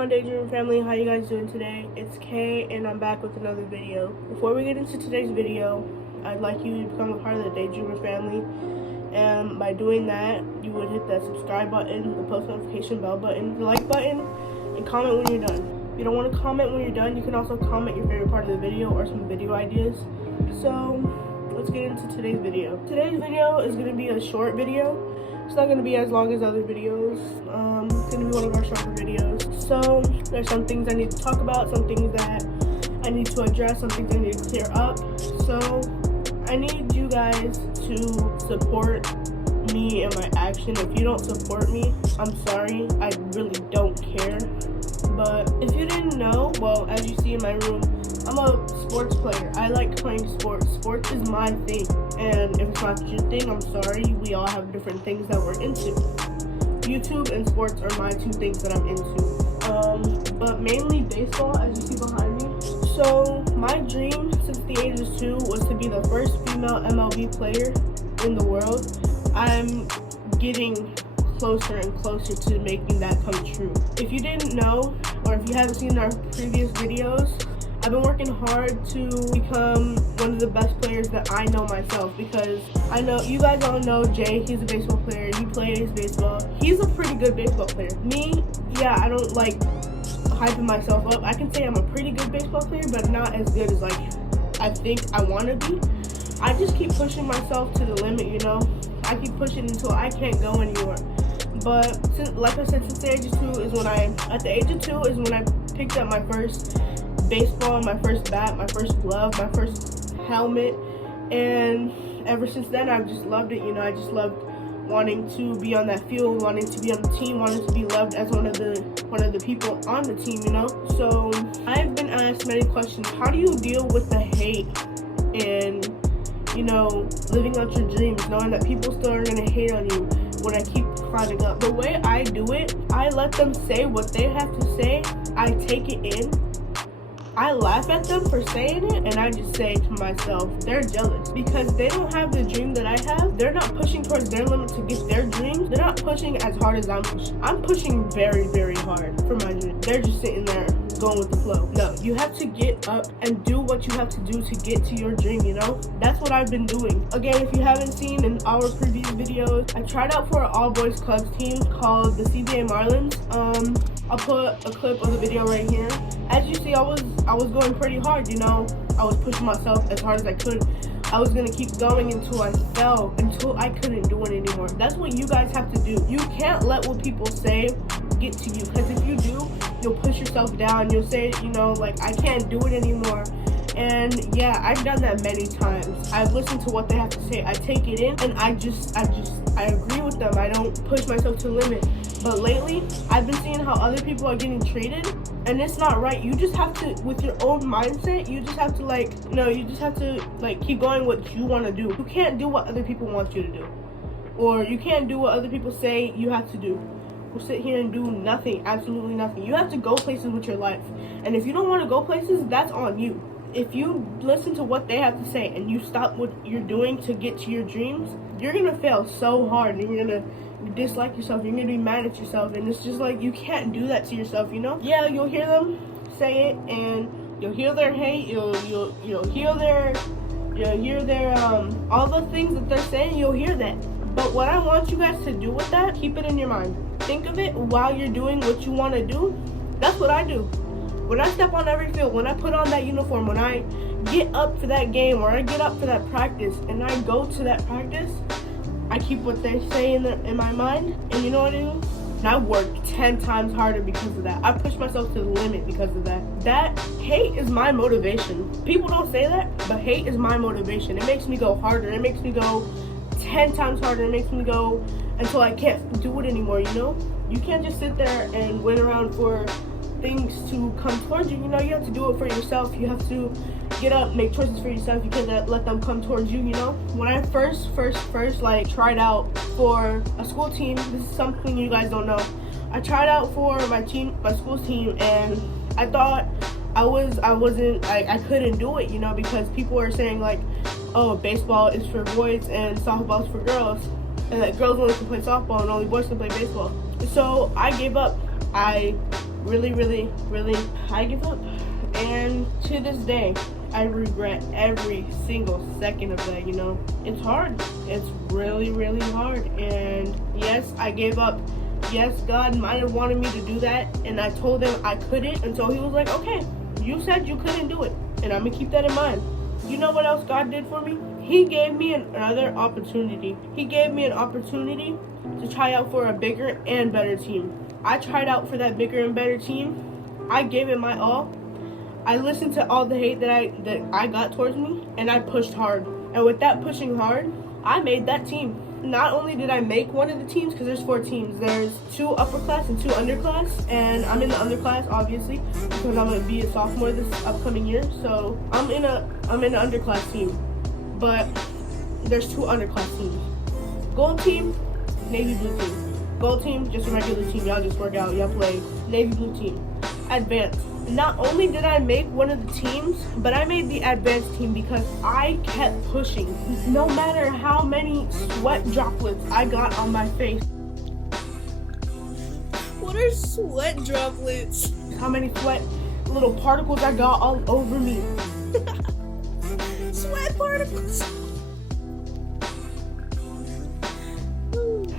on, Daydream family? How you guys doing today? It's Kay and I'm back with another video. Before we get into today's video, I'd like you to become a part of the Daydreamer family, and by doing that you would hit that subscribe button, the post notification bell button, the like button, and comment when you're done. If you don't want to comment when you're done, you can also comment your favorite part of the video or some video ideas. So let's get into today's video. Today's video is going to be a short video. It's not going to be as long as other videos. It's going to be one of our shorter videos. So there's some things I need to talk about, some things that I need to address, some things I need to clear up. So I need you guys to support me and my action. If you don't support me, I'm sorry. I really don't care. But if you didn't know, well, as you see in my room, I'm a sports player. I like playing sports. Sports is my thing. And if it's not your thing, I'm sorry. We all have different things that we're into. YouTube and sports are my two things that I'm into. But mainly baseball, as you see behind me. So my dream since the age of 2 was to be the first female MLB player in the world. I'm getting closer and closer to making that come true. If you didn't know, or if you haven't seen our previous videos, I've been working hard to become one of the best players that I know myself, because I know you guys all know Jay. He's a baseball player. He plays baseball. He's a pretty good baseball player. Me, yeah, I don't like hyping myself up. I can say I'm a pretty good baseball player, but not as good as like I think I want to be. I just keep pushing myself to the limit, you know. I keep pushing until I can't go anymore. But like I said, since the age of 2 is when at the age of 2 is when I picked up my first baseball, my first bat, my first glove, my first helmet, and ever since then I've just loved it. You know, I just loved wanting to be on that field, wanting to be on the team, wanting to be loved as one of the people on the team, you know. So I've been asked many questions. How do you deal with the hate and, you know, living out your dreams, knowing that people still are gonna hate on you when I keep climbing up? The way I do it, I let them say what they have to say. I take it in. I laugh at them for saying it, and I just say to myself, they're jealous because they don't have the dream that I have. They're not pushing towards their limit to get their dreams. They're not pushing as hard as I'm pushing. I'm pushing very, very hard for my dream. They're just sitting there going with the flow. No, you have to get up and do what you have to do to get to your dream, you know? That's what I've been doing. Again, if you haven't seen in our previous videos, I tried out for an all-boys clubs team called the CBA Marlins. I'll put a clip of the video right here. As you see, I was going pretty hard, you know. I was pushing myself as hard as I could. I was gonna keep going until I fell, until I couldn't do it anymore. That's what you guys have to do. You can't let what people say get to you, because if you do, you'll push yourself down. You'll say, you know, like, I can't do it anymore. And yeah, I've done that many times. I've listened to what they have to say. I take it in, and I agree with them. I don't push myself to the limit. But lately, I've been seeing how other people are getting treated, and it's not right. You just have to, with your own mindset, you just have to, like, you know, you just have to, like, keep going what you want to do. You can't do what other people want you to do. Or you can't do what other people say you have to do. Or sit here and do nothing, absolutely nothing. You have to go places with your life. And if you don't want to go places, that's on you. If you listen to what they have to say and you stop what you're doing to get to your dreams, you're going to fail so hard, and you're going to dislike yourself, you're gonna be mad at yourself, and it's just like, you can't do that to yourself, you know. Yeah, you'll hear them say it, and you'll hear their hate, you'll hear their all the things that they're saying, you'll hear that. But what I want you guys to do with that, keep it in your mind. Think of it while you're doing what you want to do. That's what I do. When I step on every field, when I put on that uniform, when I get up for that game, or I get up for that practice, and I go to that practice, I keep what they say in my mind, and you know what I do? And I work 10 times harder because of that. I push myself to the limit because of that. That hate is my motivation. People don't say that, but hate is my motivation. It makes me go harder. It makes me go 10 times harder. It makes me go until I can't do it anymore, you know? You can't just sit there and wait around for things to come towards you. You know, you have to do it for yourself. You have to get up, make choices for yourself. You can't let them come towards you, you know. When I first like tried out for a school team, this is something you guys don't know. I tried out for my school's team, and I thought I couldn't do it, you know, because people were saying like, oh, baseball is for boys and softball is for girls, and that girls only can play softball and only boys can play baseball. So I gave up. I really, I give up. And to this day, I regret every single second of that, you know. It's hard. It's really hard. And yes, I gave up. Yes, God might have wanted me to do that, and I told him I couldn't, and so he was like, okay, you said you couldn't do it, and I'm gonna keep that in mind. You know what else God did for me? He gave me another opportunity. He gave me an opportunity to try out for a bigger and better team. I tried out for that bigger and better team. I gave it my all. I listened to all the hate that I got towards me, and I pushed hard. And with that pushing hard, I made that team. Not only did I make one of the teams, because there's 4 teams. There's 2 upper class and 2 underclass, and I'm in the underclass obviously because I'm gonna be a sophomore this upcoming year. So I'm in an underclass team, but there's 2 underclass teams. Gold team, navy blue team. Gold team, just a regular team. Y'all just work out, y'all play. Navy blue team. Advanced. Not only did I make one of the teams, but I made the advanced team because I kept pushing. No matter how many sweat droplets I got on my face. What are sweat droplets? How many sweat little particles I got all over me. Sweat particles.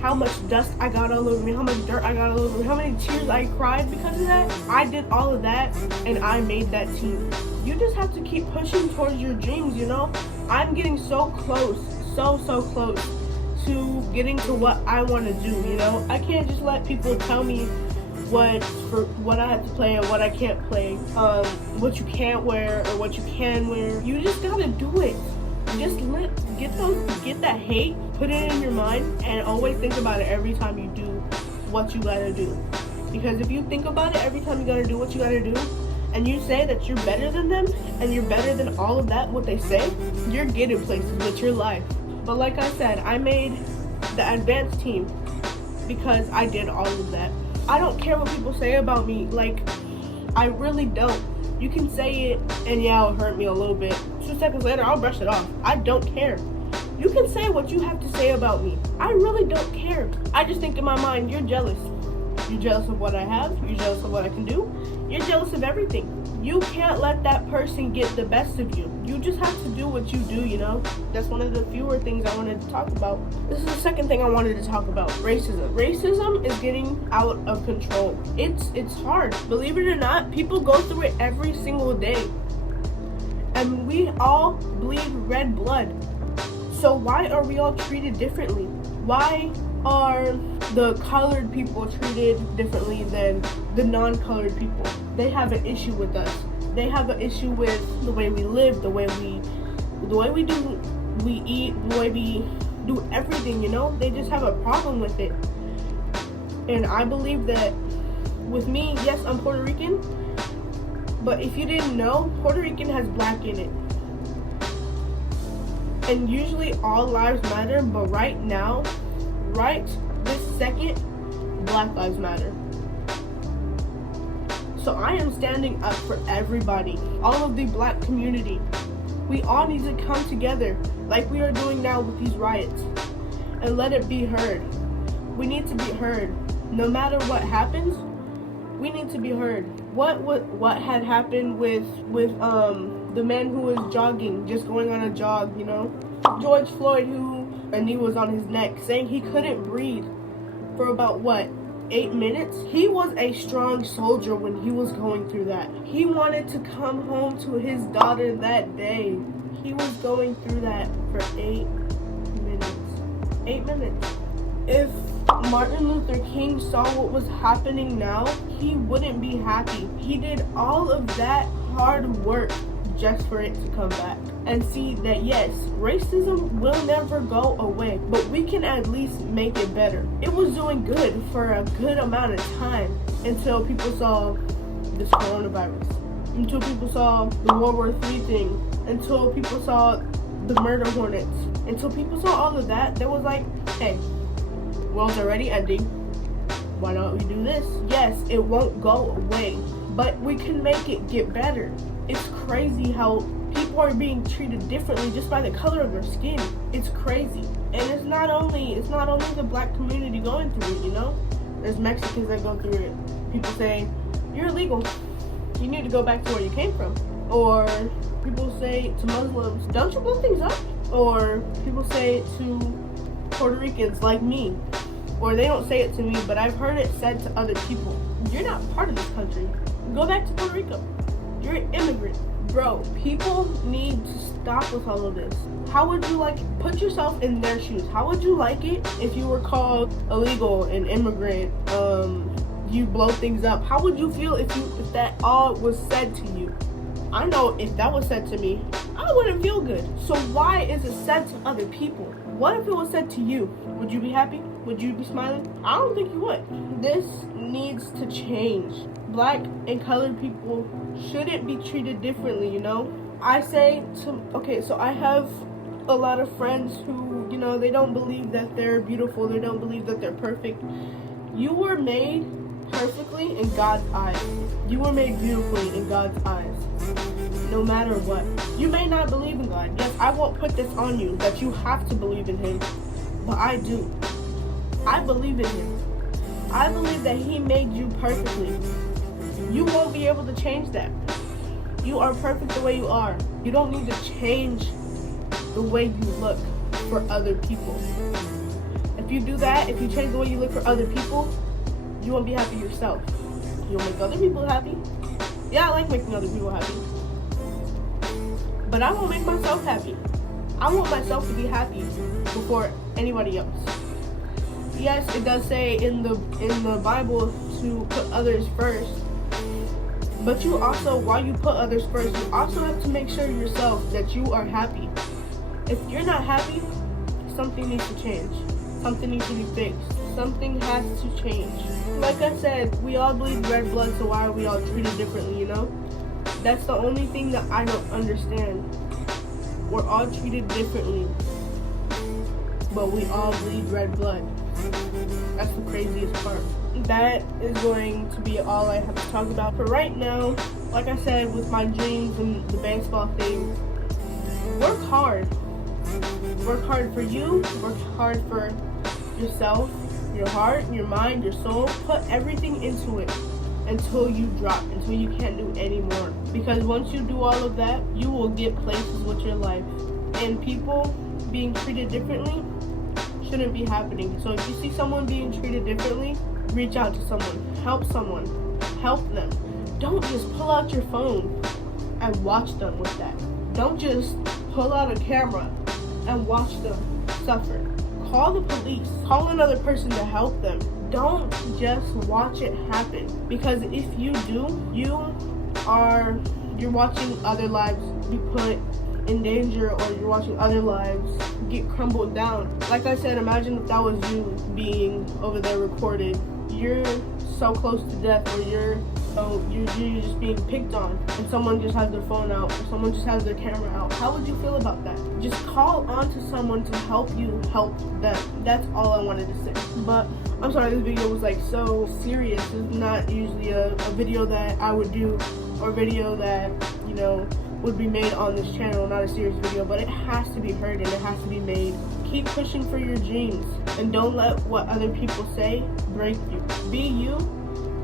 How much dust I got all over me, how much dirt I got all over me, how many tears I cried because of that. I did all of that, and I made that team. You just have to keep pushing towards your dreams, you know? I'm getting so close, so close to getting to what I want to do, you know? I can't just let people tell me what I have to play and what I can't play, what you can't wear or what you can wear. You just gotta do it. Just get that hate, put it in your mind, and always think about it every time you do what you gotta do. Because if you think about it every time you gotta do what you gotta do, and you say that you're better than them, and you're better than all of that, what they say, you're getting places with your life. But like I said, I made the advanced team because I did all of that. I don't care what people say about me, like, I really don't. You can say it, and yeah, it'll hurt me a little bit. 2 seconds later, I'll brush it off. I don't care. You can say what you have to say about me. I really don't care. I just think in my mind, you're jealous. You're jealous of what I have. You're jealous of what I can do. You're jealous of everything. You can't let that person get the best of you. You just have to do what you do, you know? That's one of the fewer things I wanted to talk about. This is the second thing I wanted to talk about. Racism. Racism is getting out of control. It's hard. Believe it or not, people go through it every single day. And we all bleed red blood. So why are we all treated differently? Why are the colored people treated differently than the non-colored people? They have an issue with us. They have an issue with the way we live, the way we eat, the way we do everything, you know? They just have a problem with it. And I believe that with me, yes, I'm Puerto Rican, but if you didn't know, Puerto Rican has black in it. And usually all lives matter, but right now, right this second, Black Lives Matter. So I am standing up for everybody, all of the black community. We all need to come together like we are doing now with these riots and let it be heard. We need to be heard. No matter what happens, we need to be heard. What had happened with the man who was jogging, just going on a jog, you know? George Floyd, who a knee was on his neck, saying he couldn't breathe for about, 8 minutes? He was a strong soldier when he was going through that. He wanted to come home to his daughter that day. He was going through that for 8 minutes. 8 minutes. If Martin Luther King saw what was happening now, he wouldn't be happy. He did all of that hard work just for it to come back and see that yes, racism will never go away, but we can at least make it better. It was doing good for a good amount of time until people saw this coronavirus, until people saw the World War III thing, until people saw the murder hornets, until people saw all of that. They was like, hey, world's already ending, why don't we do this? Yes, it won't go away, but we can make it get better. It's crazy how people are being treated differently just by the color of their skin. It's crazy. And it's not only the black community going through it, you know? There's Mexicans that go through it. People say, you're illegal. You need to go back to where you came from. Or people say to Muslims, don't you blow things up? Or people say to Puerto Ricans like me, or they don't say it to me, but I've heard it said to other people, you're not part of this country. Go back to Puerto Rico. You're an immigrant. Bro, people need to stop with all of this. How would you like it? Put yourself in their shoes. How would you like it if you were called illegal, an immigrant, you blow things up? How would you feel if that all was said to you? I know if that was said to me, I wouldn't feel good. So why is it said to other people? What if it was said to you? Would you be happy? Would you be smiling? I don't think you would. This needs to change. Black and colored people shouldn't be treated differently, you know? I say so I have a lot of friends who, you know, they don't believe that they're beautiful. They don't believe that they're perfect. You were made perfectly in God's eyes. You were made beautifully in God's eyes. No matter what. You may not believe in God. Yes, I won't put this on you that you have to believe in Him. But I do. I believe in Him. I believe that He made you perfectly. You won't be able to change that. You are perfect the way you are. You don't need to change the way you look for other people. If you do that, if you change the way you look for other people, you won't be happy yourself. You'll make other people happy. Yeah, I like making other people happy. But I won't make myself happy. I want myself to be happy before anybody else. Yes, it does say in the Bible to put others first. But you also, while you put others first, you also have to make sure yourself that you are happy. If you're not happy, something needs to change. Something needs to be fixed. Something has to change. Like I said, we all bleed red blood, so why are we all treated differently, you know? That's the only thing that I don't understand. We're all treated differently, but we all bleed red blood. That's the craziest part. That is going to be all I have to talk about for right now. Like I said, with my dreams and the baseball thing, work hard. Work hard for you, work hard for yourself, your heart, your mind, your soul. Put everything into it until you drop, until you can't do anymore. Because once you do all of that, you will get places with your life. And people being treated differently shouldn't be happening. So if you see someone being treated differently, reach out to someone, help them. Don't just pull out your phone and watch them with that. Don't just pull out a camera and watch them suffer. Call the police, call another person to help them. Don't just watch it happen, because if you do, you're watching other lives be put in danger, or you're watching other lives get crumbled down. Like I said, imagine if that was you being over there recorded. You're so close to death, or you're just being picked on, and someone just has their phone out, or someone just has their camera out. How would you feel about that? Just call on to someone to help you help them. That's all I wanted to say. But I'm sorry, this video was like so serious. It's not usually a video that I would do, or a video that, you know, would be made on this channel, not a serious video, but it has to be heard and it has to be made. Keep pushing for your dreams, and don't let what other people say break you. Be you,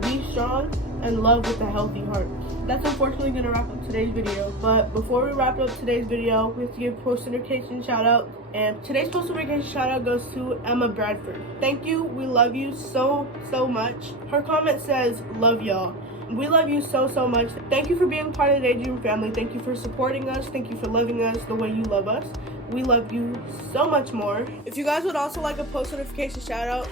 be strong, and love with a healthy heart. That's unfortunately going to wrap up today's video. But before we wrap up today's video, we have to give post notification shout out. And today's post notification shout out goes to Emma Bradford. Thank you. We love you so much. Her comment says, love y'all. We love you so much. Thank you for being part of the Daydream family. Thank you for supporting us. Thank you for loving us the way you love us. We love you so much more. If you guys would also like a post notification shout out,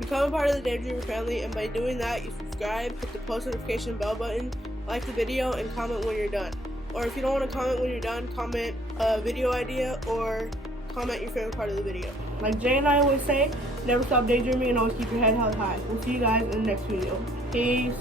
become a part of the Daydream family, and by doing that, you subscribe, hit the post notification bell button, like the video, and comment when you're done. Or if you don't want to comment when you're done, comment a video idea or comment your favorite part of the video. Like Jay and I always say, never stop daydreaming and always keep your head held high. We'll see you guys in the next video. Peace.